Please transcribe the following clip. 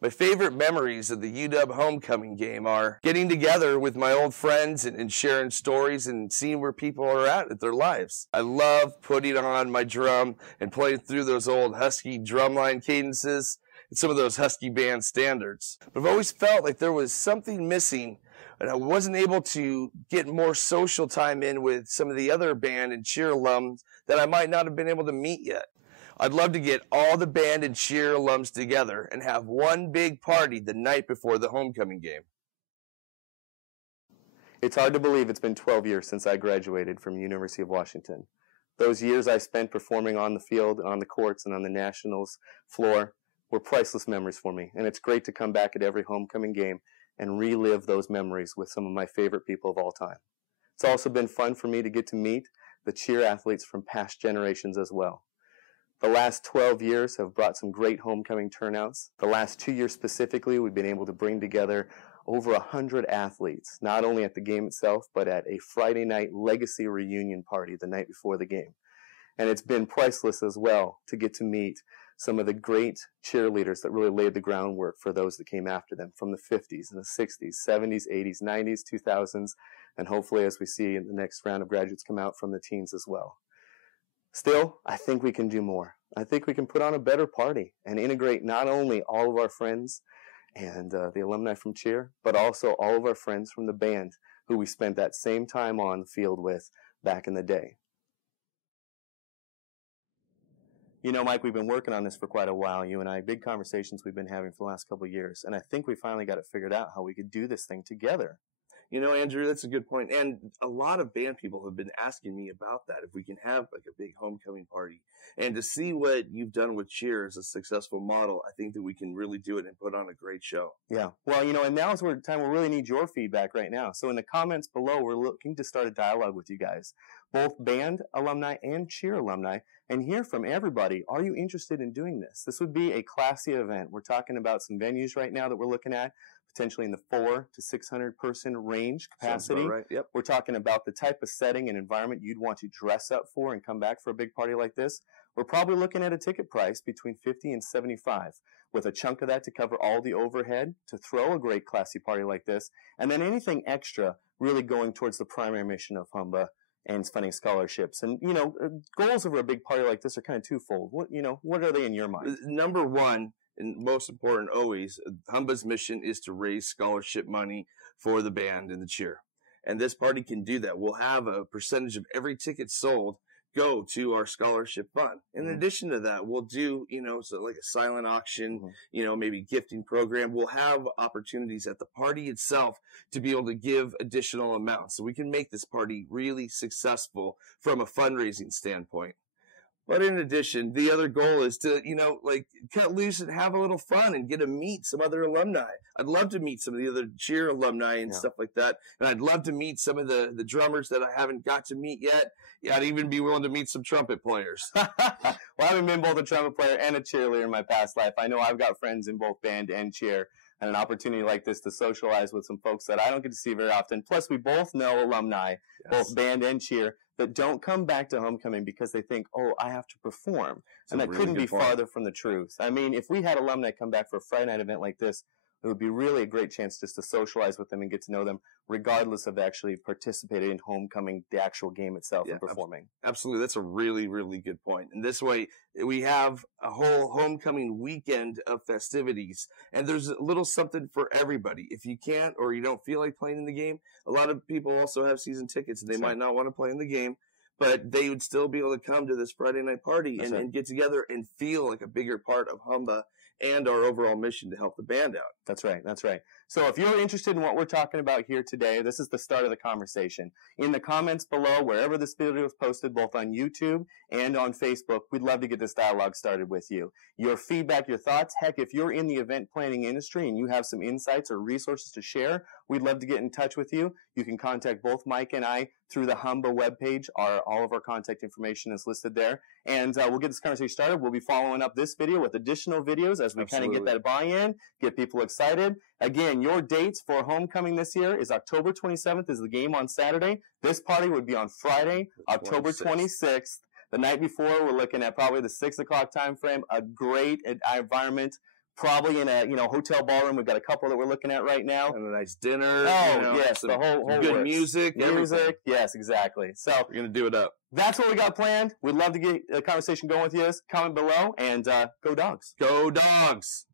My favorite memories of the UW homecoming game are getting together with my old friends and sharing stories and seeing where people are at their lives. I love putting on my drum and playing through those old Husky drumline cadences and some of those Husky band standards. But I've always felt like there was something missing, and I wasn't able to get more social time in with some of the other band and cheer alums that I might not have been able to meet yet. I'd love to get all the band and cheer alums together and have one big party the night before the homecoming game. It's hard to believe it's been 12 years since I graduated from the University of Washington. Those years I spent performing on the field, on the courts, and on the Nationals floor were priceless memories for me, and it's great to come back at every homecoming game and relive those memories with some of my favorite people of all time. It's also been fun for me to get to meet the cheer athletes from past generations as well. The last 12 years have brought some great homecoming turnouts. The last 2 years specifically, we've been able to bring together over 100 athletes, not only at the game itself, but at a Friday night legacy reunion party the night before the game. And it's been priceless as well to get to meet some of the great cheerleaders that really laid the groundwork for those that came after them from the 50s and the 60s, 70s, 80s, 90s, 2000s, and hopefully as we see in the next round of graduates come out from the teens as well. Still, I think we can do more. I think we can put on a better party and integrate not only all of our friends and the alumni from cheer, but also all of our friends from the band who we spent that same time on the field with back in the day. You know, Mike, we've been working on this for quite a while, you and I, big conversations we've been having for the last couple of years, and I think we finally got it figured out how we could do this thing together. You know, Andrew, that's a good point. And a lot of band people have been asking me about that, if we can have like a big homecoming party. And to see what you've done with cheer as a successful model, I think that we can really do it and put on a great show. Yeah. Well, you know, and now's the time we really need your feedback right now. So in the comments below, we're looking to start a dialogue with you guys, both band alumni and cheer alumni, and hear from everybody. Are you interested in doing this? This would be a classy event. We're talking about some venues right now that we're looking at, potentially in the 400 to 600 person range capacity. Right. Yep. We're talking about the type of setting and environment you'd want to dress up for and come back for a big party like this. We're probably looking at a ticket price between $50 and $75, with a chunk of that to cover all the overhead to throw a great classy party like this, and then anything extra really going towards the primary mission of HMBAA and funding scholarships. And, you know, goals of a big party like this are kind of twofold. What are they in your mind? Number one, and most important always, HMBAA's mission is to raise scholarship money for the band and the cheer. And this party can do that. We'll have a percentage of every ticket sold go to our scholarship fund. In addition to that, we'll do, so like a silent auction, maybe gifting program. We'll have opportunities at the party itself to be able to give additional amounts. So we can make this party really successful from a fundraising standpoint. But in addition, the other goal is to, cut loose and have a little fun and get to meet some other alumni. I'd love to meet some of the other cheer alumni and stuff like that. And I'd love to meet some of the drummers that I haven't got to meet yet. Yeah, I'd even be willing to meet some trumpet players. Well, having been both a trumpet player and a cheerleader in my past life, I know I've got friends in both band and cheer, and an opportunity like this to socialize with some folks that I don't get to see very often. Plus, we both know alumni, both band and cheer, that don't come back to homecoming because they think, oh, I have to perform. And that couldn't be farther from the truth. I mean, if we had alumni come back for a Friday night event like this, it would be really a great chance just to socialize with them and get to know them, regardless of actually participating in homecoming, the actual game itself, and performing. Absolutely. That's a really, really good point. And this way, we have a whole homecoming weekend of festivities, and there's a little something for everybody. If you can't or you don't feel like playing in the game, a lot of people also have season tickets, and they might not want to play in the game, but they would still be able to come to this Friday night party and get together and feel like a bigger part of HMBAA and our overall mission to help the band out. That's right. That's right. So if you're interested in what we're talking about here today, this is the start of the conversation. In the comments below, wherever this video is posted, both on YouTube and on Facebook, we'd love to get this dialogue started with you. Your feedback, your thoughts, heck, if you're in the event planning industry and you have some insights or resources to share, we'd love to get in touch with you. You can contact both Mike and I through the HMBAA webpage. All of our contact information is listed there. And we'll get this conversation started. We'll be following up this video with additional videos as we kind of get that buy-in, get people excited. Again, your dates for homecoming this year is October 27th is the game on Saturday. This party would be on Friday, October 26th. The night before, we're looking at probably the 6 o'clock time frame, a great environment, probably in a hotel ballroom. We've got a couple that we're looking at right now. And a nice dinner. Oh, yes, the whole good works. music. Everything. Yes, exactly. So we're gonna do it up. That's what we got planned. We'd love to get a conversation going with you. Comment below and go Dogs. Go Dogs.